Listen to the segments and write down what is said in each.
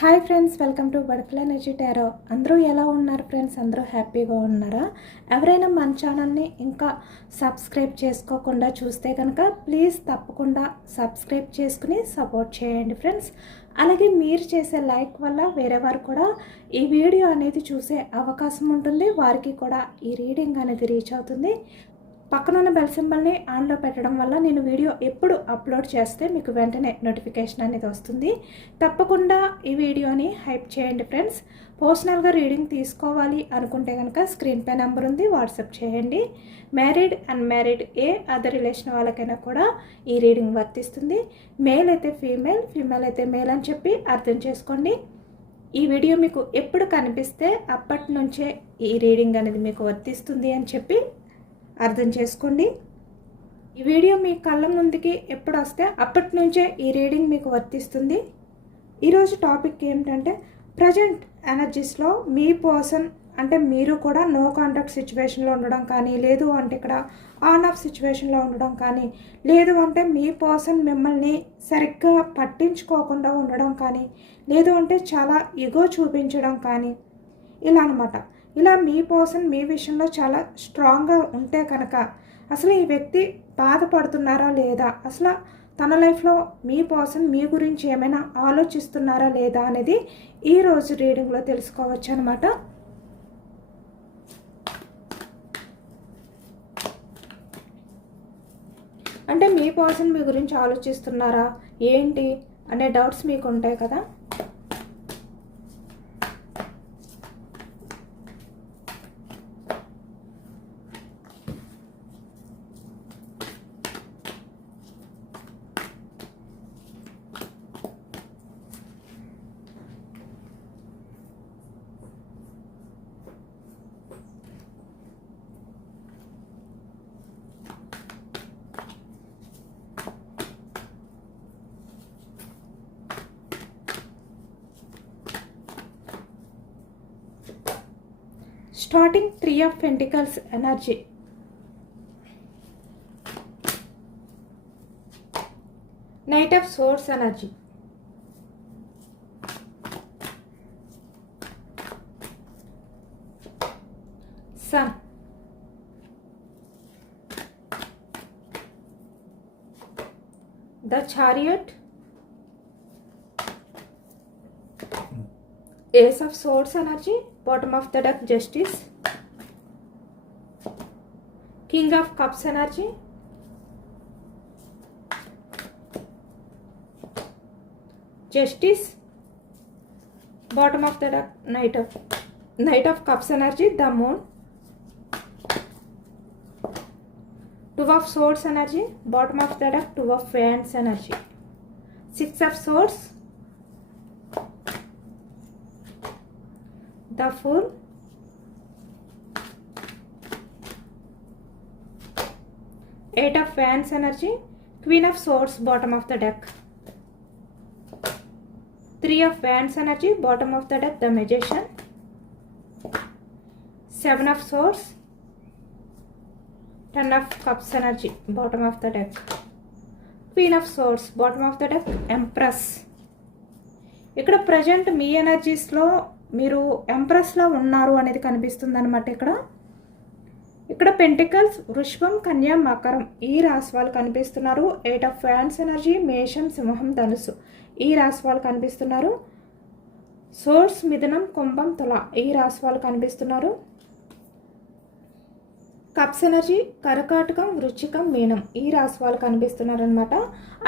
Hi friends, welcome to butterfly energy tarot. అందరూ ఎలా ఉన్నారు ఫ్రెండ్స్? అందరూ హ్యాపీగా ఉన్నారా? ఎవరైనా మన ఛానల్ని ఇంకా సబ్స్క్రైబ్ చేసుకోకుండా చూస్తే కనుక ప్లీజ్ తప్పకుండా సబ్స్క్రైబ్ చేసుకుని సపోర్ట్ చేయండి ఫ్రెండ్స్. అలాగే మీరు చేసే లైక్ వల్ల వేరే వారు కూడా ఈ వీడియో అనేది చూసే అవకాశం ఉంటుంది, వారికి కూడా ఈ రీడింగ్ అనేది రీచ్ అవుతుంది. పక్కనున్న బెల్ సింబల్ని ఆన్లో పెట్టడం వల్ల నేను వీడియో ఎప్పుడు అప్లోడ్ చేస్తే మీకు వెంటనే నోటిఫికేషన్ అనేది వస్తుంది. తప్పకుండా ఈ వీడియోని హైప్ చేయండి ఫ్రెండ్స్. పర్సనల్గా రీడింగ్ తీసుకోవాలి అనుకుంటే కనుక స్క్రీన్ పై నెంబర్ ఉంది, వాట్సాప్ చేయండి. మ్యారీడ్ అన్మ్యారీడ్ ఏ అదర్ రిలేషన్ వాళ్ళకైనా కూడా ఈ రీడింగ్ వర్తిస్తుంది. మేల్ అయితే ఫీమేల్, ఫీమేల్ అయితే మేల్ అని చెప్పి అర్థం చేసుకోండి. ఈ వీడియో మీకు ఎప్పుడు కనిపిస్తే అప్పటి నుంచే ఈ రీడింగ్ అనేది మీకు వర్తిస్తుంది అని చెప్పి అర్థం చేసుకోండి. ఈ వీడియో మీ కళ్ళ ముందుకి ఎప్పుడు వస్తే అప్పటి నుంచే ఈ రీడింగ్ మీకు వర్తిస్తుంది. ఈరోజు టాపిక్ ఏమిటంటే, ప్రజెంట్ ఎనర్జీస్లో మీ పర్సన్ అంటే మీరు కూడా నో కాంటాక్ట్ సిచ్యువేషన్లో ఉండడం కానీ, లేదు అంటే ఇక్కడ ఆన్ ఆఫ్ సిచ్యువేషన్లో ఉండడం కానీ, లేదు అంటే మీ పర్సన్ మిమ్మల్ని సరిగ్గా పట్టించుకోకుండా ఉండడం కానీ, లేదు అంటే చాలా ఇగో చూపించడం కానీ, ఇలా అనమాట. ఇలా మీ పర్సన్ మీ విషయంలో చాలా స్ట్రాంగ్గా ఉంటే కనుక అసలు ఈ వ్యక్తి బాధపడుతున్నారా లేదా, అసలు తన లైఫ్లో మీ పర్సన్ మీ గురించి ఏమైనా ఆలోచిస్తున్నారా లేదా అనేది ఈరోజు రీడింగ్లో తెలుసుకోవచ్చు అనమాట. అంటే మీ పర్సన్ మీ గురించి ఆలోచిస్తున్నారా ఏంటి అనే డౌట్స్ మీకు ఉంటాయి కదా. Starting 3 of Pentacles energy. Knight of Swords energy. Sun. The Chariot. Ace of Swords energy, bottom of the deck Justice, King of Cups energy, Justice, bottom of the deck Knight of Cups energy, the Moon, Two of Swords energy, bottom of the deck Two of Wands energy, Six of Swords, the Fool, Eight of Wands energy, Queen of Swords, bottom of the deck, Three of Wands energy, bottom of the deck, the Magician, Seven of Swords, Ten of Cups energy, bottom of the deck, Queen of Swords, bottom of the deck, Empress. ఇక్కడ present మీ ఎనర్జీస్లో మీరు ఎంప్రెస్లో ఉన్నారు అనేది కనిపిస్తుంది అనమాట. ఇక్కడ pentacles, వృషభం, కన్యా, మకరం ఈ రాశి వాళ్ళు కనిపిస్తున్నారు. ఎయిట్ ఆఫ్ ఫ్యాన్స్ ఎనర్జీ, మేషం, సింహం, ధనుసు ఈ రాశి వాళ్ళు కనిపిస్తున్నారు. సోర్స్, మిథునం, కుంభం, తుల ఈ రాశి వాళ్ళు కనిపిస్తున్నారు. కప్స్ ఎనర్జీ, కర్కాటకం, వృశ్చికం, మీనం ఈ రాశి వాళ్ళు కనిపిస్తున్నారు అనమాట.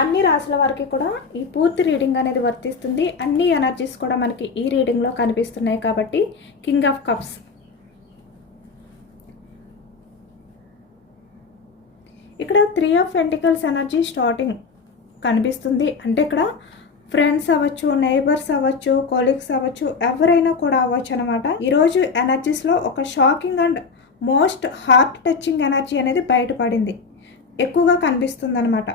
అన్ని రాశుల వారికి కూడా ఈ పూర్తి రీడింగ్ అనేది వర్తిస్తుంది. అన్ని ఎనర్జీస్ కూడా మనకి ఈ రీడింగ్లో కనిపిస్తున్నాయి కాబట్టి కింగ్ ఆఫ్ కప్స్. ఇక్కడ 3 ఆఫ్ పెంటికల్స్ ఎనర్జీ స్టార్టింగ్ కనిపిస్తుంది. అంటే ఇక్కడ ఫ్రెండ్స్ అవ్వచ్చు, నైబర్స్ అవ్వచ్చు, కొలీగ్స్ అవ్వచ్చు, ఎవరైనా కూడా అవ్వచ్చు అనమాట. ఈరోజు ఎనర్జీస్లో ఒక shocking and most heart touching energy అనేది బయటపడింది, ఎక్కువగా కనిపిస్తుంది అనమాట.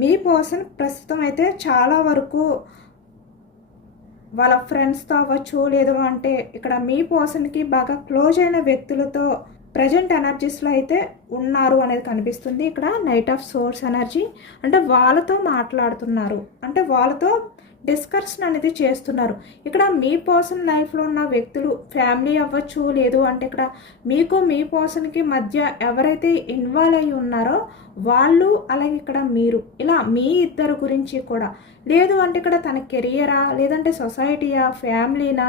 మీ పర్సన్ ప్రస్తుతం అయితే చాలా వరకు వాళ్ళ ఫ్రెండ్స్తో అవ్వచ్చు, లేదు అంటే ఇక్కడ మీ పర్సన్కి బాగా క్లోజ్ అయిన వ్యక్తులతో ప్రజెంట్ ఎనర్జీస్లో అయితే ఉన్నారు అనేది కనిపిస్తుంది. ఇక్కడ నైట్ ఆఫ్ సోర్స్ ఎనర్జీ అంటే వాళ్ళతో మాట్లాడుతున్నారు, అంటే వాళ్ళతో డిస్కషన్ అనేది చేస్తున్నారు. ఇక్కడ మీ పర్సన్ లైఫ్లో ఉన్న వ్యక్తులు ఫ్యామిలీ అవ్వచ్చు, లేదు అంటే ఇక్కడ మీకు మీ పర్సన్కి మధ్య ఎవరైతే ఇన్వాల్వ్ అయ్యి ఉన్నారో వాళ్ళు, అలాగే ఇక్కడ మీరు, ఇలా మీ ఇద్దరు గురించి కూడా, లేదు అంటే ఇక్కడ తన కెరియరా, లేదంటే సొసైటీయా, ఫ్యామిలీనా,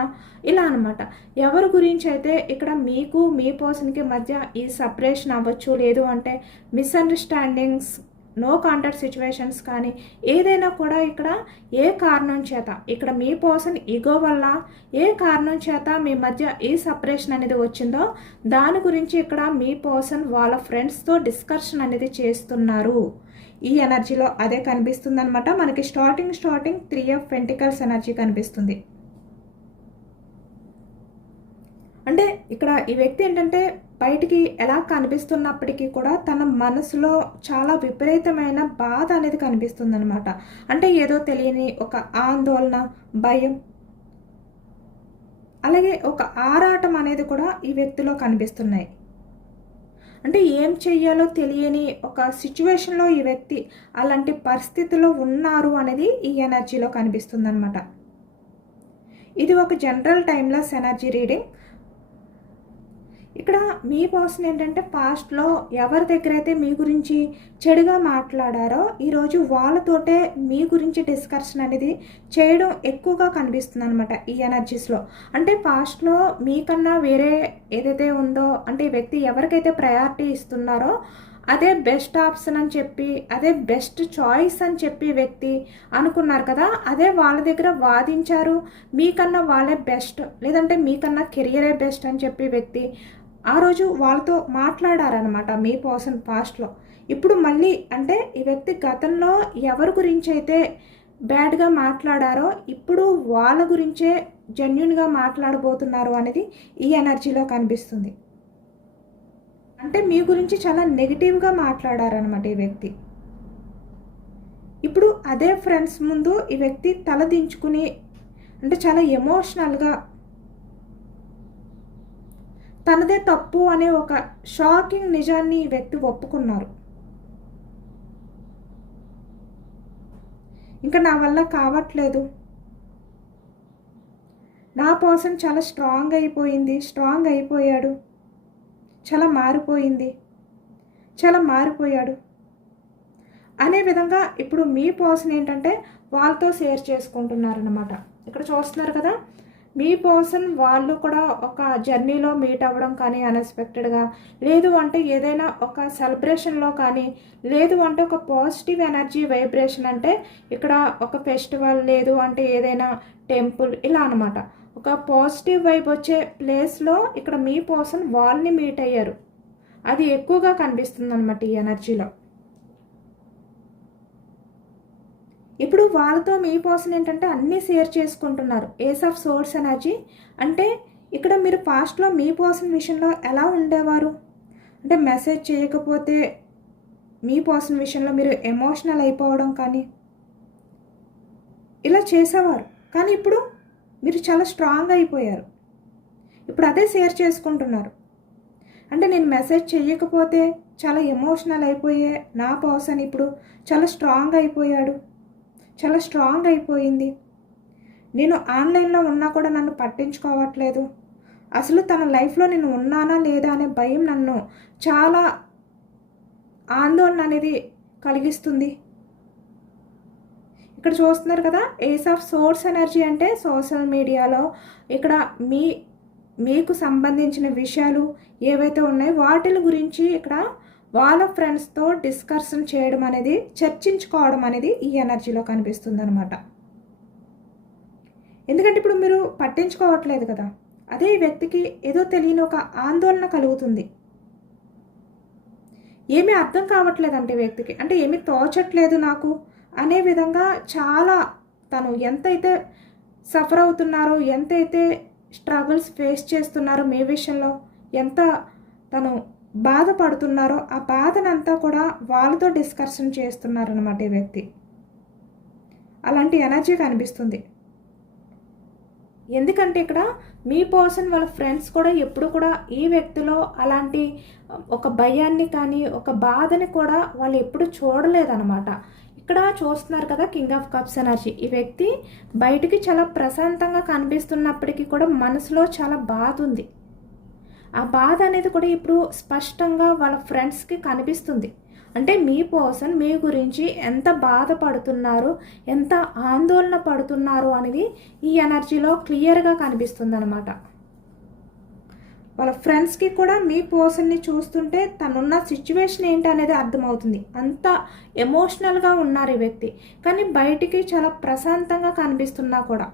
ఇలా అనమాట. ఎవరి గురించి అయితే ఇక్కడ మీకు మీ పర్సన్కి మధ్య ఈ సపరేషన్ అవ్వచ్చు, లేదు అంటే మిస్అండర్స్టాండింగ్స్, నో కాంటాక్ట్ సిచ్యువేషన్స్ కానీ ఏదైనా కూడా ఇక్కడ ఏ కారణం చేత, ఇక్కడ మీ పర్సన్ ఈగో వల్ల ఏ కారణం చేత మీ మధ్య ఈ సపరేషన్ అనేది వచ్చిందో దాని గురించి ఇక్కడ మీ పర్సన్ వాళ్ళ ఫ్రెండ్స్తో డిస్కషన్ అనేది చేస్తున్నారు. ఈ ఎనర్జీలో అదే కనిపిస్తుంది అనమాట. మనకి స్టార్టింగ్ 3 ఆఫ్ పెంటికల్స్ ఎనర్జీ కనిపిస్తుంది. అంటే ఇక్కడ ఈ వ్యక్తి ఏంటంటే బయటికి ఎలా కనిపిస్తున్నప్పటికీ కూడా తన మనసులో చాలా విపరీతమైన బాధ అనేది కనిపిస్తుంది అనమాట. అంటే ఏదో తెలియని ఒక ఆందోళన, భయం, అలాగే ఒక ఆరాటం అనేది కూడా ఈ వ్యక్తిలో కనిపిస్తున్నాయి. అంటే ఏం చెయ్యాలో తెలియని ఒక సిచ్యువేషన్లో ఈ వ్యక్తి అలాంటి పరిస్థితిలో ఉన్నారు అనేది ఈ ఎనర్జీలో కనిపిస్తుంది అనమాట. ఇది ఒక జనరల్ టైమ్లెస్ ఎనర్జీ రీడింగ్. ఇక్కడ మీ పర్సన్ ఏంటంటే పాస్ట్లో ఎవరి దగ్గర అయితే మీ గురించి చెడుగా మాట్లాడారో ఈరోజు వాళ్ళతోటే మీ గురించి డిస్కషన్ అనేది చేయడం ఎక్కువగా కనిపిస్తుంది అనమాట ఈ ఎనర్జీస్లో. అంటే పాస్ట్లో మీకన్నా వేరే ఏదైతే ఉందో, అంటే ఈ వ్యక్తి ఎవరికైతే ప్రయారిటీ ఇస్తున్నారో అదే బెస్ట్ ఆప్షన్ అని చెప్పి, అదే బెస్ట్ చాయిస్ అని చెప్పి వ్యక్తి అనుకున్నారు కదా, అదే వాళ్ళ దగ్గర వాదించారు. మీకన్నా వాళ్ళే బెస్ట్, లేదంటే మీకన్నా కెరియరే బెస్ట్ అని చెప్పి వ్యక్తి ఆ రోజు వాళ్ళతో మాట్లాడారనమాట మీ పర్సన్ పాస్ట్లో. ఇప్పుడు మళ్ళీ అంటే ఈ వ్యక్తి గతంలో ఎవరి గురించి అయితే బ్యాడ్గా మాట్లాడారో ఇప్పుడు వాళ్ళ గురించే జెన్యున్గా మాట్లాడబోతున్నారు అనేది ఈ ఎనర్జీలో కనిపిస్తుంది. అంటే మీ గురించి చాలా నెగిటివ్గా మాట్లాడారనమాట ఈ వ్యక్తి. ఇప్పుడు అదే ఫ్రెండ్స్ ముందు ఈ వ్యక్తి తలదించుకుని అంటే చాలా ఎమోషనల్గా తనదే తప్పు అనే ఒక షాకింగ్ నిజాన్ని ఈ వ్యక్తి ఒప్పుకున్నారు. ఇంకా నా వల్ల కావట్లేదు, నా పర్సన్ చాలా స్ట్రాంగ్ అయిపోయాడు, చాలా మారిపోయాడు అనే విధంగా ఇప్పుడు మీ పర్సన్ ఏంటంటే వాళ్ళతో షేర్ చేసుకుంటున్నారన్నమాట. ఇక్కడ చూస్తున్నారు కదా, మీ పర్సన్ వాళ్ళు కూడా ఒక జర్నీలో మీట్ అవ్వడం కానీ అన్ఎక్స్పెక్టెడ్గా, లేదు అంటే ఏదైనా ఒక సెలబ్రేషన్లో కానీ, లేదు అంటే ఒక పాజిటివ్ ఎనర్జీ వైబ్రేషన్, అంటే ఇక్కడ ఒక ఫెస్టివల్, లేదు అంటే ఏదైనా టెంపుల్, ఇలా అనమాట. ఒక పాజిటివ్ వైబ్ వచ్చే ప్లేస్లో ఇక్కడ మీ పర్సన్ వాళ్ళని మీట్ అయ్యారు. అది ఎక్కువగా కనిపిస్తుంది అనమాట ఈ ఎనర్జీలో. ఇప్పుడు వాళ్ళతో మీ పర్సన్ ఏంటంటే అన్నీ షేర్ చేసుకుంటున్నారు. ఏస్ ఆఫ్ సోర్స్ ఎనర్జీ అంటే ఇక్కడ మీరు పాస్ట్లో మీ పర్సన్ విషయంలో ఎలా ఉండేవారు అంటే మెసేజ్ చేయకపోతే మీ పర్సన్ విషయంలో మీరు ఎమోషనల్ అయిపోవడం కానీ ఇలా చేసేవారు. కానీ ఇప్పుడు మీరు చాలా స్ట్రాంగ్ అయిపోయారు. ఇప్పుడు అదే షేర్ చేసుకుంటున్నారు. అంటే నేను మెసేజ్ చేయకపోతే చాలా ఎమోషనల్ అయిపోయే నా పర్సన్ ఇప్పుడు చాలా స్ట్రాంగ్ అయిపోయాడు, చాలా స్ట్రాంగ్ అయిపోయింది. నేను ఆన్లైన్లో ఉన్నా కూడా నన్ను పట్టించుకోవట్లేదు. అసలు తన లైఫ్లో నేను ఉన్నానా లేదా అనే భయం నన్ను చాలా ఆందోళన అనేది కలిగిస్తుంది. ఇక్కడ చూస్తున్నారు కదా, ఏస్ ఆఫ్ సోర్స్ ఎనర్జీ అంటే సోషల్ మీడియాలో ఇక్కడ మీకు సంబంధించిన విషయాలు ఏవైతే ఉన్నాయో వాటి గురించి ఇక్కడ వాళ్ళ ఫ్రెండ్స్తో డిస్కషన్ చేయడం అనేది, చర్చించుకోవడం అనేది ఈ ఎనర్జీలో కనిపిస్తుంది అనమాట. ఎందుకంటే ఇప్పుడు మీరు పట్టించుకోవట్లేదు కదా, అదే ఈ వ్యక్తికి ఏదో తెలియని ఒక ఆందోళన కలుగుతుంది. ఏమీ అర్థం కావట్లేదంటే వ్యక్తికి, అంటే ఏమీ తోచట్లేదు నాకు అనే విధంగా చాలా తను ఎంతైతే సఫర్ అవుతున్నారో, ఎంతైతే స్ట్రగుల్స్ ఫేస్ చేస్తున్నారో మీ విషయంలో, ఎంత తను బాధపడుతున్నారో ఆ బాధనంతా కూడా వాళ్ళతో డిస్కషన్ చేస్తున్నారనమాట ఈ వ్యక్తి. అలాంటి ఎనర్జీ కనిపిస్తుంది. ఎందుకంటే ఇక్కడ మీ పర్సన్ వాళ్ళ ఫ్రెండ్స్ కూడా ఎప్పుడు కూడా ఈ వ్యక్తిలో అలాంటి ఒక భయాన్ని కానీ ఒక బాధని కూడా వాళ్ళు ఎప్పుడు చూడలేదన్నమాట. ఇక్కడ చూస్తున్నారు కదా, కింగ్ ఆఫ్ కప్స్ ఎనర్జీ. ఈ వ్యక్తి బయటికి చాలా ప్రశాంతంగా కనిపిస్తున్నప్పటికీ కూడా మనసులో చాలా బాధ ఉంది. ఆ బాధ అనేది కూడా ఇప్పుడు స్పష్టంగా వాళ్ళ ఫ్రెండ్స్కి కనిపిస్తుంది. అంటే మీ పర్సన్ మీ గురించి ఎంత బాధపడుతున్నారు, ఎంత ఆందోళన పడుతున్నారు అనేది ఈ ఎనర్జీలో క్లియర్గా కనిపిస్తుంది అనమాట. వాళ్ళ ఫ్రెండ్స్కి కూడా మీ పర్సన్ని చూస్తుంటే తనున్న సిచ్యువేషన్ ఏంటి అనేది అర్థమవుతుంది. అంత ఎమోషనల్గా ఉన్నారు ఈ వ్యక్తి, కానీ బయటికి చాలా ప్రశాంతంగా కనిపిస్తున్నా కూడా.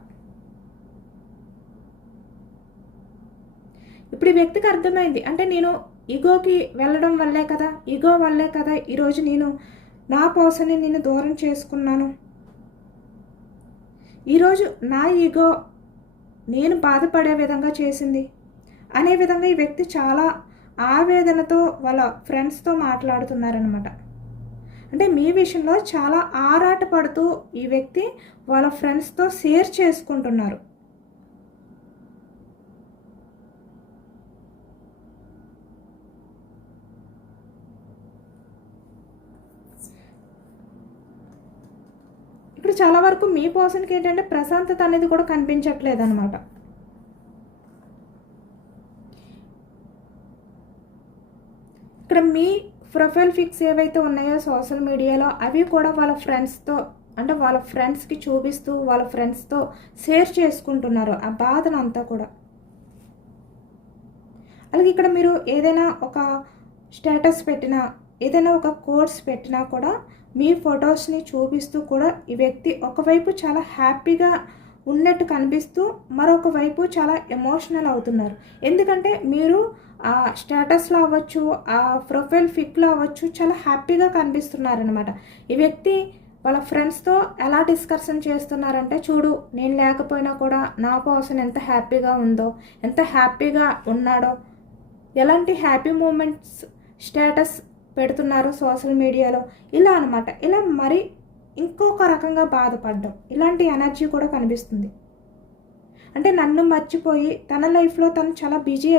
ఇప్పుడు ఈ వ్యక్తికి అర్థమైంది, అంటే నేను ఈగోకి వెళ్ళడం వల్లే కదా, ఈగో వల్లే కదా ఈరోజు నేను నా పర్సన్ని నేను దూరం చేసుకున్నాను. ఈరోజు నా ఈగో నేను బాధపడే విధంగా చేసింది అనే విధంగా ఈ వ్యక్తి చాలా ఆవేదనతో వాళ్ళ ఫ్రెండ్స్తో మాట్లాడుతున్నారనమాట. అంటే మీ విషయంలో చాలా ఆరాట పడుతూ ఈ వ్యక్తి వాళ్ళ ఫ్రెండ్స్తో షేర్ చేసుకుంటున్నారు. ఇక్కడ చాలా వరకు మీ పర్సన్కి ఏంటంటే ప్రశాంతత అనేది కూడా కనిపించట్లేదు అనమాట. ఇక్కడ మీ ప్రొఫైల్ పిక్స్ ఏవైతే ఉన్నాయో సోషల్ మీడియాలో అవి కూడా వాళ్ళ ఫ్రెండ్స్తో, అంటే వాళ్ళ ఫ్రెండ్స్కి చూపిస్తూ వాళ్ళ ఫ్రెండ్స్తో షేర్ చేసుకుంటున్నారు ఆ బాధను అంతా కూడా. అలాగే ఇక్కడ మీరు ఏదైనా ఒక స్టేటస్ పెట్టినా, ఏదైనా ఒక కోర్స్ పెట్టినా కూడా మీ ఫొటోస్ని చూపిస్తూ కూడా ఈ వ్యక్తి ఒకవైపు చాలా హ్యాపీగా ఉన్నట్టు కనిపిస్తూ మరొక వైపు చాలా ఎమోషనల్ అవుతున్నారు. ఎందుకంటే మీరు ఆ స్టేటస్లో అవ్వచ్చు, ఆ ప్రొఫైల్ పిక్లో అవ్వచ్చు చాలా హ్యాపీగా కనిపిస్తున్నారనమాట. ఈ వ్యక్తి వాళ్ళ ఫ్రెండ్స్తో ఎలా డిస్కషన్ చేస్తున్నారంటే, చూడు నేను లేకపోయినా కూడా నా పర్సన్ ఎంత హ్యాపీగా ఉందో, ఎంత హ్యాపీగా ఉన్నాడో, ఎలాంటి హ్యాపీ మూమెంట్స్ స్టేటస్ పెడుతున్నారు సోషల్ మీడియాలో, ఇలా అనమాట. ఇలా మరి ఇంకొక రకంగా బాధపడ్డం, ఇలాంటి ఎనర్జీ కూడా కనిపిస్తుంది. అంటే నన్ను మర్చిపోయి తన లైఫ్లో తను చాలా బిజీ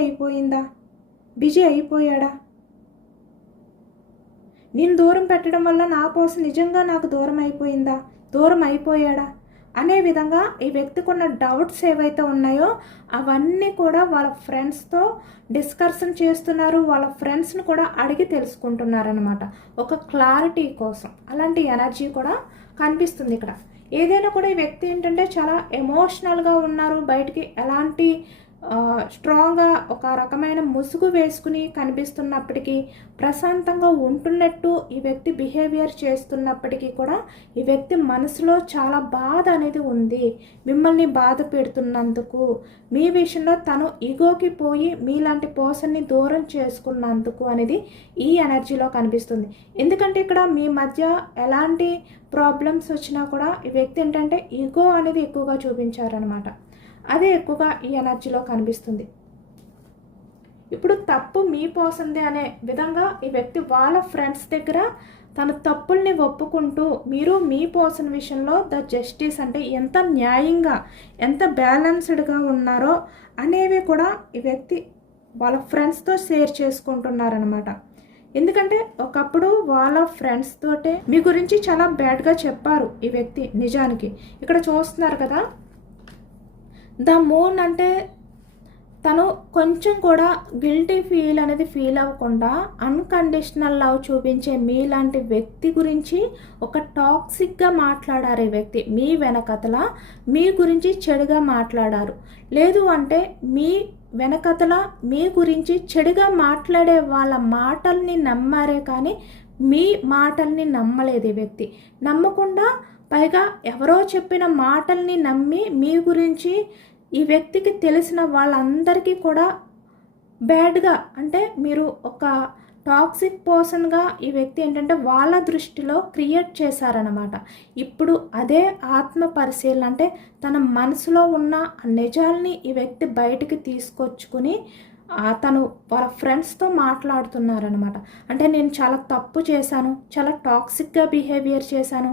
అయిపోయాడా, నేను దూరం పెట్టడం వల్ల నా పర్సన్ నిజంగా నాకు దూరం అయిపోయాడా అనే విధంగా ఈ వ్యక్తికి ఉన్న డౌట్స్ ఏవైతే ఉన్నాయో అవన్నీ కూడా వాళ్ళ ఫ్రెండ్స్తో డిస్కషన్ చేస్తున్నారు. వాళ్ళ ఫ్రెండ్స్ని కూడా అడిగి తెలుసుకుంటున్నారనమాట, ఒక క్లారిటీ కోసం. అలాంటి ఎనర్జీ కూడా కనిపిస్తుంది ఇక్కడ. ఏదైనా కూడా ఈ వ్యక్తి ఏంటంటే చాలా ఎమోషనల్గా ఉన్నారు, బయటికి ఎలాంటి స్ట్రాంగ్గా ఒక రకమైన ముసుగు వేసుకుని కనిపిస్తున్నప్పటికీ, ప్రశాంతంగా ఉంటున్నట్టు ఈ వ్యక్తి బిహేవియర్ చేస్తున్నప్పటికీ కూడా ఈ వ్యక్తి మనసులో చాలా బాధ అనేది ఉంది. మిమ్మల్ని బాధ పెడుతున్నందుకు, మీ విషయంలో తను ఈగోకి పోయి మీలాంటి పర్సన్ని దూరం చేసుకున్నందుకు అనేది ఈ ఎనర్జీలో కనిపిస్తుంది. ఎందుకంటే ఇక్కడ మీ మధ్య ఎలాంటి ప్రాబ్లమ్స్ వచ్చినా కూడా ఈ వ్యక్తి ఏంటంటే ఈగో అనేది ఎక్కువగా చూపించారనమాట. అదే ఎక్కువగా ఈ ఎనర్జీలో కనిపిస్తుంది. ఇప్పుడు తప్పు మీ పర్సన్దే అనే విధంగా ఈ వ్యక్తి వాళ్ళ ఫ్రెండ్స్ దగ్గర తన తప్పుల్ని ఒప్పుకుంటూ, మీరు మీ పర్సన్ విషయంలో ద జస్టిస్ అంటే ఎంత న్యాయంగా, ఎంత బ్యాలెన్స్డ్గా ఉన్నారో అనేవి కూడా ఈ వ్యక్తి వాళ్ళ ఫ్రెండ్స్తో షేర్ చేసుకుంటున్నారనమాట. ఎందుకంటే ఒకప్పుడు వాళ్ళ ఫ్రెండ్స్ తోటే మీ గురించి చాలా బ్యాడ్గా చెప్పారు ఈ వ్యక్తి. నిజానికి ఇక్కడ చూస్తున్నారు కదా, ద మూన్ అంటే తను కొంచెం కూడా గిల్టీ ఫీల్ అనేది ఫీల్ అవ్వకుండా అన్కండిషనల్ లవ్ చూపించే మీలాంటి వ్యక్తి గురించి ఒక టాక్సిక్గా మాట్లాడారు ఈ వ్యక్తి. మీ వెనకతల మీ గురించి చెడుగా మాట్లాడారు. లేదు అంటే మీ వెనకతల మీ గురించి చెడుగా మాట్లాడే వాళ్ళ మాటల్ని నమ్మారే కానీ మీ మాటల్ని నమ్మలేదు ఈ వ్యక్తి. నమ్మకుండా పైగా ఎవరో చెప్పిన మాటల్ని నమ్మి మీ గురించి ఈ వ్యక్తికి తెలిసిన వాళ్ళందరికీ కూడా బ్యాడ్గా, అంటే మీరు ఒక టాక్సిక్ పర్సన్గా ఈ వ్యక్తి ఏంటంటే వాళ్ళ దృష్టిలో క్రియేట్ చేశారనమాట. ఇప్పుడు అదే ఆత్మ పరిశీలన, అంటే తన మనసులో ఉన్న నిజాల్ని ఈ వ్యక్తి బయటికి తీసుకొచ్చుకుని తను వాళ్ళ ఫ్రెండ్స్తో మాట్లాడుతున్నారనమాట. అంటే నేను చాలా తప్పు చేశాను, చాలా టాక్సిక్గా బిహేవియర్ చేశాను,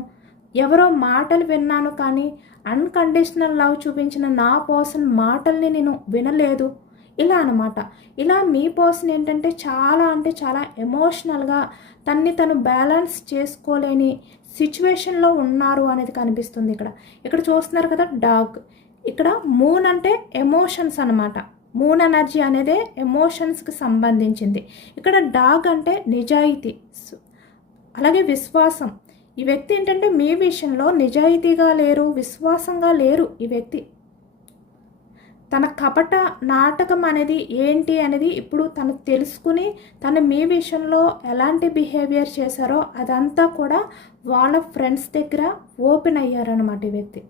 ఎవరో మాటలు విన్నాను కానీ అన్కండిషనల్ లవ్ చూపించిన నా పర్సన్ మాటల్ని నేను వినలేదు, ఇలా అనమాట. ఇలా మీ పర్సన్ ఏంటంటే చాలా అంటే చాలా ఎమోషనల్గా తన్ని తను బ్యాలెన్స్ చేసుకోలేని సిచ్యువేషన్లో ఉన్నారు అనేది కనిపిస్తుంది. ఇక్కడ చూస్తున్నారు కదా డాగ్. ఇక్కడ మూన్ అంటే ఎమోషన్స్ అనమాట. మూన్ ఎనర్జీ అనేది ఎమోషన్స్కి సంబంధించింది. ఇక్కడ డాగ్ అంటే నిజాయితీ, అలాగే విశ్వాసం. ఈ వ్యక్తి ఏంటంటే మీ విషయంలో నిజాయితీగా లేరు, విశ్వాసంగా లేరు. ఈ వ్యక్తి తన కపట నాటకం అనేది ఏంటి అనేది ఇప్పుడు తను తెలుసుకుని తను మీ విషయంలో ఎలాంటి బిహేవియర్ చేశారో అదంతా కూడా వాళ్ళ ఫ్రెండ్స్ దగ్గర ఓపెన్ అయ్యారనమాట ఈ వ్యక్తి.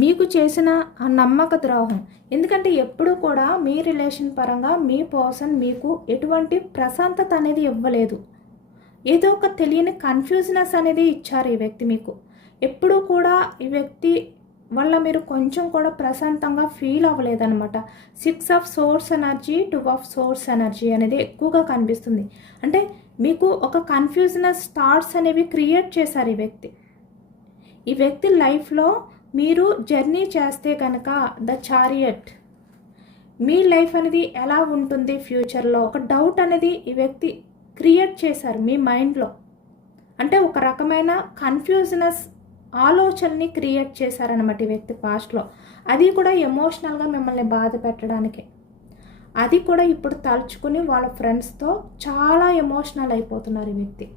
మీకు చేసిన ఆ నమ్మక ద్రోహం, ఎందుకంటే ఎప్పుడు కూడా మీ రిలేషన్ పరంగా మీ పర్సన్ మీకు ఎటువంటి ప్రశాంతత అనేది ఇవ్వలేదు. ఏదో ఒక తెలియని కన్ఫ్యూజ్నెస్ అనేది ఇచ్చారు ఈ వ్యక్తి మీకు. ఎప్పుడూ కూడా ఈ వ్యక్తి వల్ల మీరు కొంచెం కూడా ప్రశాంతంగా ఫీల్ అవ్వలేదన్నమాట. 6 of source energy, 2 of source energy అనేది ఎక్కువగా కనిపిస్తుంది. అంటే మీకు ఒక కన్ఫ్యూజ్నెస్ థాట్స్ అనేవి క్రియేట్ చేశారు ఈ వ్యక్తి. ఈ వ్యక్తి లైఫ్లో మీరు జర్నీ చేస్తే కనుక ద చారియట్, మీ లైఫ్ అనేది ఎలా ఉంటుంది ఫ్యూచర్లో ఒక డౌట్ అనేది ఈ వ్యక్తి క్రియేట్ చేశారు మీ మైండ్లో. అంటే ఒక రకమైన కన్ఫ్యూజనస్ ఆలోచనని క్రియేట్ చేశారనమాట ఈ వ్యక్తి పాస్ట్లో. అది కూడా ఎమోషనల్గా మిమ్మల్ని బాధ పెట్టడానికి. అది కూడా ఇప్పుడు తలుచుకుని వాళ్ళ ఫ్రెండ్స్తో చాలా ఎమోషనల్ అయిపోతున్నారు ఈ వ్యక్తి.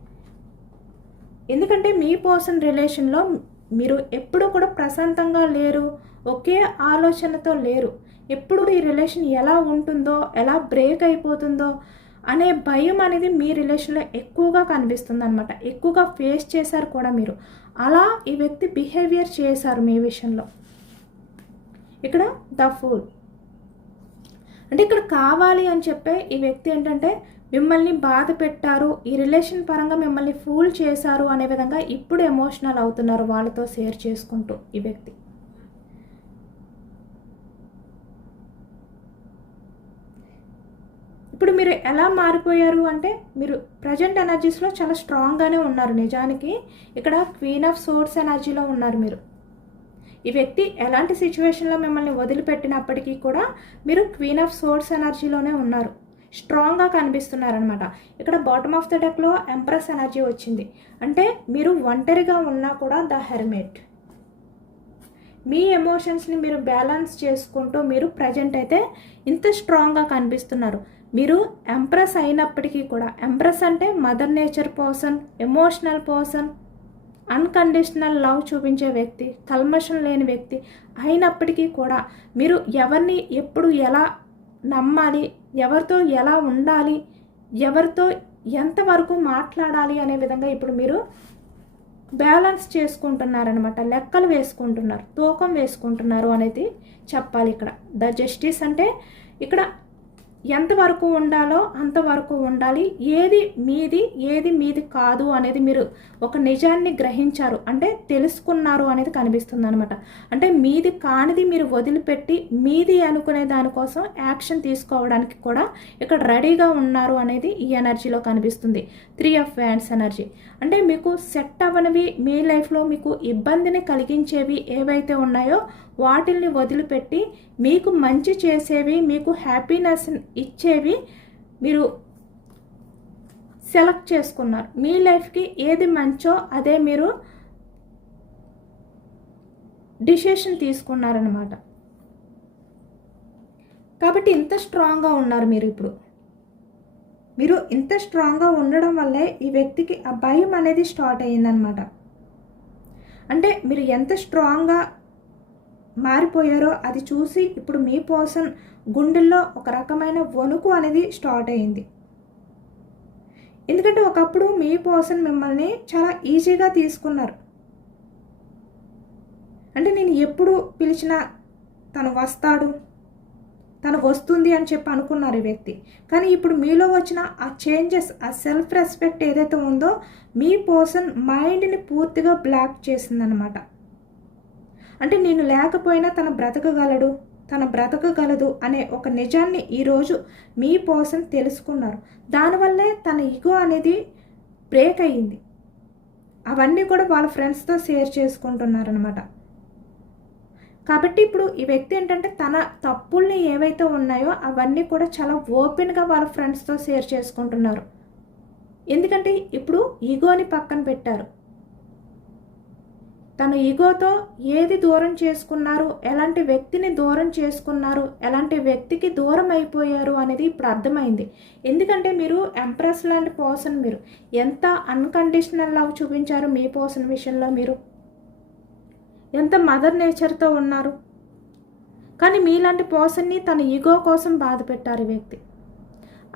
ఎందుకంటే మీ పర్సన్ రిలేషన్లో మీరు ఎప్పుడు కూడా ప్రశాంతంగా లేరు, ఒకే ఆలోచనతో లేరు. ఎప్పుడు ఈ రిలేషన్ ఎలా ఉంటుందో, ఎలా బ్రేక్ అయిపోతుందో అనే భయం అనేది మీ రిలేషన్లో ఎక్కువగా కనిపిస్తుంది అనమాట. ఎక్కువగా ఫేస్ చేశారు కూడా మీరు. అలా ఈ వ్యక్తి బిహేవియర్ చేశారు మీ విషయంలో. ఇక్కడ ద ఫూల్ అంటే ఇక్కడ కావాలి అని చెప్పే ఈ వ్యక్తి ఏంటంటే మిమ్మల్ని బాధ పెట్టారు, ఈ రిలేషన్ పరంగా మిమ్మల్ని ఫూల్ చేశారు అనే విధంగా ఇప్పుడు ఎమోషనల్ అవుతున్నారు వాళ్ళతో షేర్ చేసుకుంటూ ఈ వ్యక్తి. ఇప్పుడు మీరు ఎలా మారిపోయారు అంటే మీరు ప్రజెంట్ ఎనర్జీస్లో చాలా స్ట్రాంగ్గానే ఉన్నారు. నిజానికి ఇక్కడ క్వీన్ ఆఫ్ సోర్స్ ఎనర్జీలో ఉన్నారు మీరు. ఈ వ్యక్తి ఎలాంటి సిచ్యువేషన్లో మిమ్మల్ని వదిలిపెట్టినప్పటికీ కూడా మీరు క్వీన్ ఆఫ్ సోర్స్ ఎనర్జీలోనే ఉన్నారు, స్ట్రాంగ్గా కనిపిస్తున్నారనమాట. ఇక్కడ బాటమ్ ఆఫ్ ద డెక్లో ఎంప్రెస్ ఎనర్జీ వచ్చింది. అంటే మీరు ఒంటరిగా ఉన్నా కూడా ద హెర్మిట్. మీ ఎమోషన్స్ని మీరు బ్యాలెన్స్ చేసుకుంటూ మీరు ప్రజెంట్ అయితే ఇంత స్ట్రాంగ్గా కనిపిస్తున్నారు. మీరు ఎంప్రెస్ అయినప్పటికీ కూడా, ఎంప్రెస్ అంటే mother nature person, emotional person, unconditional love చూపించే వ్యక్తి, కల్మషం లేని వ్యక్తి అయినప్పటికీ కూడా మీరు ఎవరిని ఎప్పుడు ఎలా నమ్మాలి, ఎవరితో ఎలా ఉండాలి, ఎవరితో ఎంతవరకు మాట్లాడాలి అనే విధంగా ఇప్పుడు మీరు బ్యాలెన్స్ చేసుకుంటున్నారనమాట. లెక్కలు వేసుకుంటున్నారు, తూకం వేసుకుంటున్నారు అనేది చెప్పాలి. ఇక్కడ ద జస్టిస్ అంటే ఇక్కడ ఎంతవరకు ఉండాలో అంతవరకు ఉండాలి. ఏది మీది కాదు అనేది మీరు ఒక నిజాన్ని గ్రహించారు అంటే తెలుసుకున్నారు అనేది కనిపిస్తుంది అనమాట. అంటే మీది కానిది మీరు వదిలిపెట్టి మీది అనుకునే దానికోసం యాక్షన్ తీసుకోవడానికి కూడా ఇక్కడ రెడీగా ఉన్నారు అనేది ఈ ఎనర్జీలో కనిపిస్తుంది. 3 ఆఫ్ వ్యాండ్స్ ఎనర్జీ అంటే మీకు సెట్ అవ్వనివి, మీ లైఫ్లో మీకు ఇబ్బందిని కలిగించేవి ఏవైతే ఉన్నాయో వాటిల్ని వదిలిపెట్టి మీకు మంచి చేసేవి, మీకు హ్యాపీనెస్ ఇచ్చేవి మీరు సెలెక్ట్ చేసుకున్నారు. మీ లైఫ్కి ఏది మంచో అదే మీరు డిసిషన్ తీసుకున్నారనమాట. కాబట్టి ఇంత స్ట్రాంగ్గా ఉన్నారు మీరు ఇప్పుడు. మీరు ఇంత స్ట్రాంగ్గా ఉండడం వల్లే ఈ వ్యక్తికి ఆ భయం అనేది స్టార్ట్ అయ్యిందనమాట. అంటే మీరు ఎంత స్ట్రాంగ్గా మారిపోయారో అది చూసి ఇప్పుడు మీ పర్సన్ గుండెల్లో ఒక రకమైన వణుకు అనేది స్టార్ట్ అయ్యింది. ఎందుకంటే ఒకప్పుడు మీ పర్సన్ మిమ్మల్ని చాలా ఈజీగా తీసుకున్నారు. అంటే నేను ఎప్పుడు పిలిచినా తను వస్తాడు, తను వస్తుంది అని చెప్పి అనుకున్నారు ఈ వ్యక్తి. కానీ ఇప్పుడు మీలో వచ్చిన ఆ చేంజెస్, ఆ సెల్ఫ్ రెస్పెక్ట్ ఏదైతే ఉందో మీ పర్సన్ మైండ్ని పూర్తిగా బ్లాక్ చేసిందనమాట. అంటే నేను లేకపోయినా తను బ్రతకగలదు అనే ఒక నిజాన్ని ఈరోజు మీ పర్సన్ తెలుసుకున్నారు. దానివల్లే తన ఈగో అనేది బ్రేక్ అయ్యింది. అవన్నీ కూడా వాళ్ళ ఫ్రెండ్స్తో షేర్ చేసుకుంటున్నారనమాట. కాబట్టి ఇప్పుడు ఈ వ్యక్తి ఏంటంటే తన తప్పుల్ని ఏవైతే ఉన్నాయో అవన్నీ కూడా చాలా ఓపెన్గా వాళ్ళ ఫ్రెండ్స్తో షేర్ చేసుకుంటున్నారు. ఎందుకంటే ఇప్పుడు ఈగోని పక్కన పెట్టారు. తన ఈగోతో ఏది దూరం చేసుకున్నారు, ఎలాంటి వ్యక్తిని దూరం చేసుకున్నారు, ఎలాంటి వ్యక్తికి దూరం అయిపోయారు అనేది ఇప్పుడు అర్థమైంది. ఎందుకంటే మీరు ఎంప్రెస్ లాంటి పర్సన్, మీరు ఎంత అన్కండిషనల్ లవ్ చూపించారు మీ పర్సన్ విషయంలో, మీరు ఎంత మదర్ నేచర్తో ఉన్నారు. కానీ మీలాంటి పర్సన్ని తన ఈగో కోసం బాధ పెట్టారు ఈ వ్యక్తి.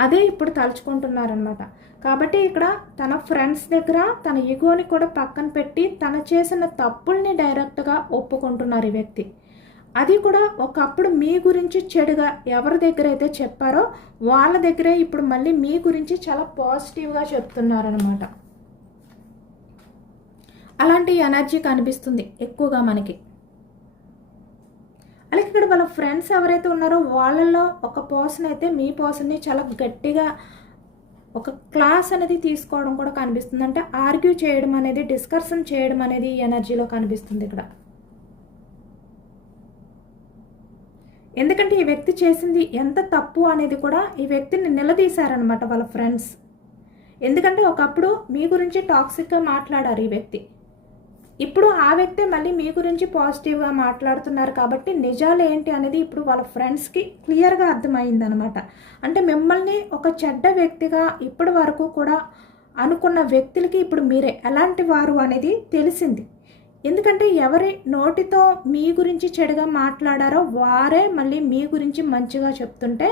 అదే ఇప్పుడు తలుచుకుంటున్నారనమాట. కాబట్టి ఇక్కడ తన ఫ్రెండ్స్ దగ్గర తన ఈగోని కూడా పక్కన పెట్టి తన చేసిన తప్పుల్ని డైరెక్ట్గా ఒప్పుకుంటున్నారు ఈ వ్యక్తి. అది కూడా ఒకప్పుడు మీ గురించి చెడుగా ఎవరి దగ్గర అయితే చెప్పారో వాళ్ళ దగ్గరే ఇప్పుడు మళ్ళీ మీ గురించి చాలా పాజిటివ్గా చెప్తున్నారనమాట. అలాంటి ఎనర్జీ కనిపిస్తుంది ఎక్కువగా మనకి. అలాగే ఇక్కడ వాళ్ళ ఫ్రెండ్స్ ఎవరైతే ఉన్నారో వాళ్ళల్లో ఒక పర్సన్ అయితే మీ పర్సన్ని చాలా గట్టిగా ఒక క్లాస్ అనేది తీసుకోవడం కూడా కనిపిస్తుంది. అంటే ఆర్గ్యూ చేయడం అనేది, డిస్కషన్ చేయడం అనేది ఈ ఎనర్జీలో కనిపిస్తుంది ఇక్కడ. ఎందుకంటే ఈ వ్యక్తి చేసింది ఎంత తప్పు అనేది కూడా ఈ వ్యక్తిని నిలదీశారనమాట వాళ్ళ ఫ్రెండ్స్. ఎందుకంటే ఒకప్పుడు మీ గురించి టాక్సిక్గా మాట్లాడారు ఈ వ్యక్తి. ఇప్పుడు ఆ వ్యక్తే మళ్ళీ మీ గురించి పాజిటివ్గా మాట్లాడుతున్నారు. కాబట్టి నిజాలు ఏంటి అనేది ఇప్పుడు వాళ్ళ ఫ్రెండ్స్కి క్లియర్గా అర్థమైందనమాట. అంటే మిమ్మల్ని ఒక చెడ్డ వ్యక్తిగా ఇప్పటి వరకు కూడా అనుకున్న వ్యక్తులకి ఇప్పుడు మీరే ఎలాంటి వారు అనేది తెలిసింది. ఎందుకంటే ఎవరి నోటితో మీ గురించి చెడుగా మాట్లాడారో వారే మళ్ళీ మీ గురించి మంచిగా చెప్తుంటే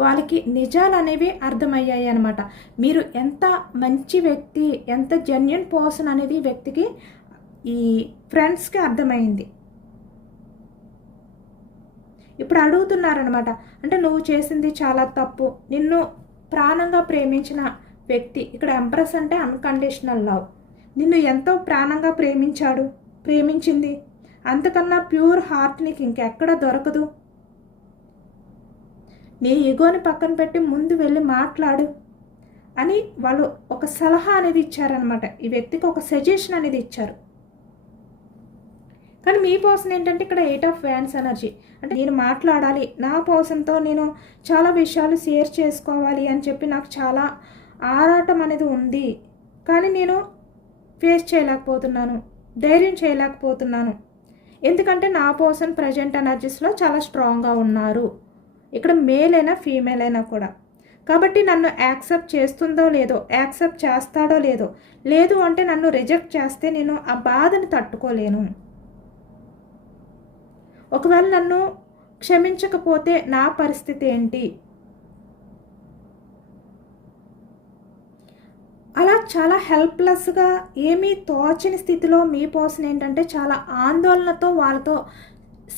వాళ్ళకి నిజాలు అనేవి అర్థమయ్యాయి అనమాట. మీరు ఎంత మంచి వ్యక్తి, ఎంత జెన్యూన్ పర్సన్ అనేది వ్యక్తికి, ఈ ఫ్రెండ్స్కి అర్థమైంది. ఇప్పుడు అడుగుతున్నారనమాట. అంటే నువ్వు చేసింది చాలా తప్పు, నిన్ను ప్రాణంగా ప్రేమించిన వ్యక్తి, ఇక్కడ ఎంప్రెస్ అంటే అన్కండిషనల్ లవ్, నిన్ను ఎంతో ప్రాణంగా ప్రేమించింది, అంతకన్నా ప్యూర్ హార్ట్ నీకు ఇంకెక్కడ దొరకదు, నీ ఈగోని పక్కన పెట్టి ముందు వెళ్ళి మాట్లాడు అని వాళ్ళు ఒక సలహా అనేది ఇచ్చారనమాట. ఈ వ్యక్తికి ఒక సజెషన్ అనేది ఇచ్చారు. కానీ మీ పర్సన్ ఏంటంటే ఇక్కడ 8 ఆఫ్ వ్యాండ్స్ ఎనర్జీ. అంటే నేను మాట్లాడాలి, నా పర్సన్తో నేను చాలా విషయాలు షేర్ చేసుకోవాలి అని చెప్పి నాకు చాలా ఆరాటం అనేది ఉంది. కానీ నేను ఫేస్ చేయలేకపోతున్నాను, ధైర్యం చేయలేకపోతున్నాను. ఎందుకంటే నా పర్సన్ ప్రజెంట్ ఎనర్జీస్లో చాలా స్ట్రాంగ్గా ఉన్నారు. ఇక్కడ మేల్ అయినా ఫీమేల్ అయినా కూడా. కాబట్టి నన్ను యాక్సెప్ట్ చేస్తుందో లేదో, యాక్సెప్ట్ చేస్తాడో లేదో, లేదు అంటే నన్ను రిజెక్ట్ చేస్తే నేను ఆ బాధని తట్టుకోలేను. ఒకవేళ నన్ను క్షమించకపోతే నా పరిస్థితి ఏంటి? అలా చాలా హెల్ప్లెస్గా, ఏమీ తోచని స్థితిలో మీ పర్సన్ ఏంటంటే చాలా ఆందోళనతో వాళ్ళతో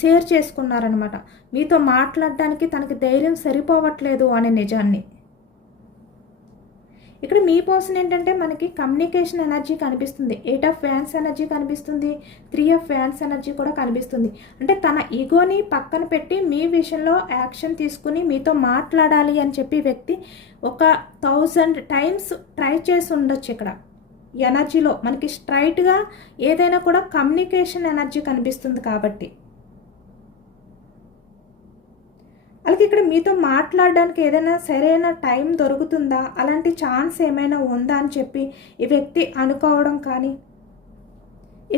షేర్ చేసుకున్నారనమాట. మీతో మాట్లాడడానికి తనకి ధైర్యం సరిపోవట్లేదు అనే నిజాన్ని. ఇక్కడ మీ పర్సన్ ఏంటంటే మనకి కమ్యూనికేషన్ ఎనర్జీ కనిపిస్తుంది, 8 ఆఫ్ వ్యాండ్స్ ఎనర్జీ కనిపిస్తుంది, 3 ఆఫ్ వ్యాండ్స్ ఎనర్జీ కూడా కనిపిస్తుంది. అంటే తన ఈగోని పక్కన పెట్టి మీ విషయంలో యాక్షన్ తీసుకుని మీతో మాట్లాడాలి అని చెప్పి వ్యక్తి ఒక 1000 టైమ్స్ ట్రై చేసి ఉండొచ్చు. ఇక్కడ ఎనర్జీలో మనకి స్ట్రైట్గా ఏదైనా కూడా కమ్యూనికేషన్ ఎనర్జీ కనిపిస్తుంది. కాబట్టి అలాగే ఇక్కడ మీతో మాట్లాడడానికి ఏదైనా సరైన టైం దొరుకుతుందా, అలాంటి ఛాన్స్ ఏమైనా ఉందా అని చెప్పి ఈ వ్యక్తి అనుకోవడం కానీ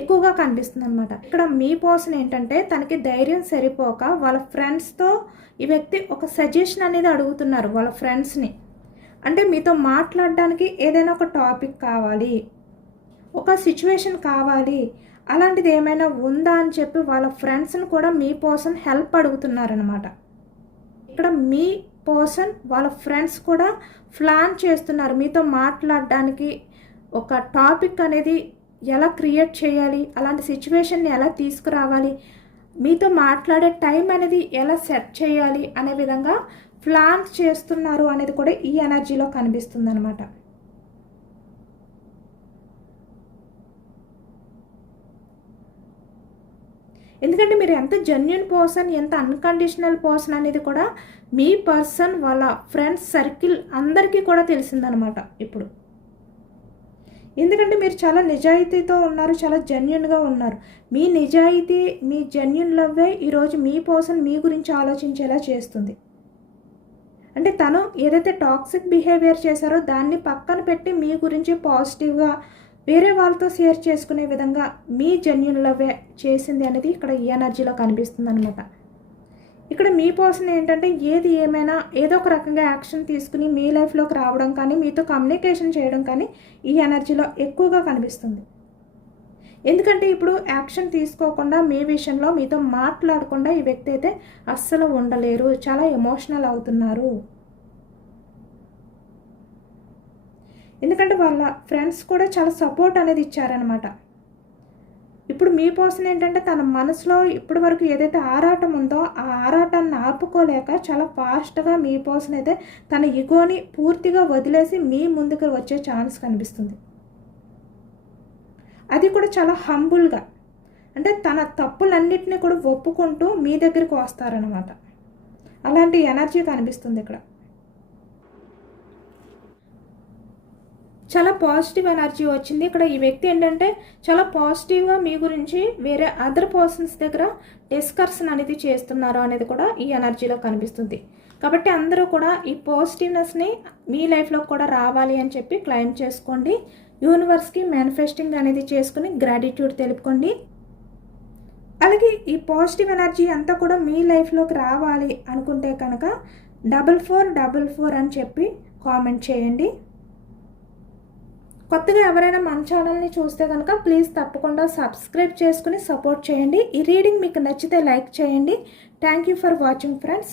ఎక్కువగా కనిపిస్తుంది అనమాట. ఇక్కడ మీ పర్సన్ ఏంటంటే తనకి ధైర్యం సరిపోక వాళ్ళ ఫ్రెండ్స్తో ఈ వ్యక్తి ఒక సజెషన్ అనేది అడుగుతున్నారు వాళ్ళ ఫ్రెండ్స్ని. అంటే మీతో మాట్లాడడానికి ఏదైనా ఒక టాపిక్ కావాలి, ఒక సిచ్యువేషన్ కావాలి, అలాంటిది ఏమైనా ఉందా అని చెప్పి వాళ్ళ ఫ్రెండ్స్ని కూడా మీ పర్సన్ హెల్ప్ అడుగుతున్నారనమాట. ఇక్కడ మీ పర్సన్ వాళ్ళ ఫ్రెండ్స్ కూడా ప్లాన్ చేస్తున్నారు మీతో మాట్లాడడానికి, ఒక టాపిక్ అనేది ఎలా క్రియేట్ చేయాలి, అలాంటి సిచ్యువేషన్ని ఎలా తీసుకురావాలి, మీతో మాట్లాడే టైం అనేది ఎలా సెట్ చేయాలి అనే విధంగా ప్లాన్ చేస్తున్నారు అనేది కూడా ఈ ఎనర్జీలో కనిపిస్తుంది అనమాట. ఎందుకంటే మీరు ఎంత జెన్యూన్ పర్సన్, ఎంత అన్కండిషనల్ పర్సన్ అనేది కూడా మీ పర్సన్ వాళ్ళ ఫ్రెండ్స్ సర్కిల్ అందరికీ కూడా తెలిసిందనమాట. ఇప్పుడు ఎందుకంటే మీరు చాలా నిజాయితీతో ఉన్నారు, చాలా జెన్యున్గా ఉన్నారు. మీ నిజాయితీ, మీ జెన్యున్ లవ్వే ఈరోజు మీ పర్సన్ మీ గురించి ఆలోచించేలా చేస్తుంది. అంటే తను ఏదైతే టాక్సిక్ బిహేవియర్ చేశారో దాన్ని పక్కన పెట్టి మీ గురించి పాజిటివ్గా వేరే వాళ్ళతో షేర్ చేసుకునే విధంగా మీ జెన్యున్ లవ్వే చేసింది అనేది ఇక్కడ ఈ ఎనర్జీలో కనిపిస్తుంది అనమాట. ఇక్కడ మీ పర్సన్ ఏంటంటే ఏది ఏమైనా ఏదో ఒక రకంగా యాక్షన్ తీసుకుని మీ లైఫ్లోకి రావడం కానీ, మీతో కమ్యూనికేషన్ చేయడం కానీ ఈ ఎనర్జీలో ఎక్కువగా కనిపిస్తుంది. ఎందుకంటే ఇప్పుడు యాక్షన్ తీసుకోకుండా మీ విషయంలో మీతో మాట్లాడకుండా ఈ వ్యక్తి అయితే అస్సలు ఉండలేరు, చాలా ఎమోషనల్ అవుతున్నారు. ఎందుకంటే వాళ్ళ ఫ్రెండ్స్ కూడా చాలా సపోర్ట్ అనేది ఇచ్చారనమాట. ఇప్పుడు మీ పర్సన్ ఏంటంటే తన మనసులో ఇప్పటి వరకు ఏదైతే ఆరాటం ఉందో ఆ ఆరాటాన్ని ఆపుకోలేక చాలా ఫాస్ట్గా మీ పర్సన్ అయితే తన ఇగోని పూర్తిగా వదిలేసి మీ ముందుకు వచ్చే ఛాన్స్ కనిపిస్తుంది. అది కూడా చాలా హంబుల్గా, అంటే తన తప్పులన్నిటినీ కూడా ఒప్పుకుంటూ మీ దగ్గరికి వస్తారనమాట. అలాంటి ఎనర్జీ కనిపిస్తుంది ఇక్కడ. చాలా పాజిటివ్ ఎనర్జీ వచ్చింది ఇక్కడ. ఈ వ్యక్తి ఏంటంటే చాలా పాజిటివ్గా మీ గురించి వేరే అదర్ పర్సన్స్ దగ్గర డిస్కషన్ అనేది చేస్తున్నారు అనేది కూడా ఈ ఎనర్జీలో కనిపిస్తుంది. కాబట్టి అందరూ కూడా ఈ పాజిటివ్నెస్ని మీ లైఫ్లో కూడా రావాలి అని చెప్పి క్లెయిమ్ చేసుకోండి. యూనివర్స్కి మేనిఫెస్టింగ్ అనేది చేసుకుని గ్రాటిట్యూడ్ తెలుపుకోండి. అలాగే ఈ పాజిటివ్ ఎనర్జీ అంతా కూడా మీ లైఫ్లోకి రావాలి అనుకుంటే కనుక 4444 అని చెప్పి కామెంట్ చేయండి. కొత్తగా ఎవరైనా మన ఛానల్ని చూస్తే కనుక ప్లీజ్ తప్పకుండా సబ్స్క్రైబ్ చేసుకుని సపోర్ట్ చేయండి. ఈ రీడింగ్ మీకు నచ్చితే లైక్ చేయండి. Thank you for watching friends.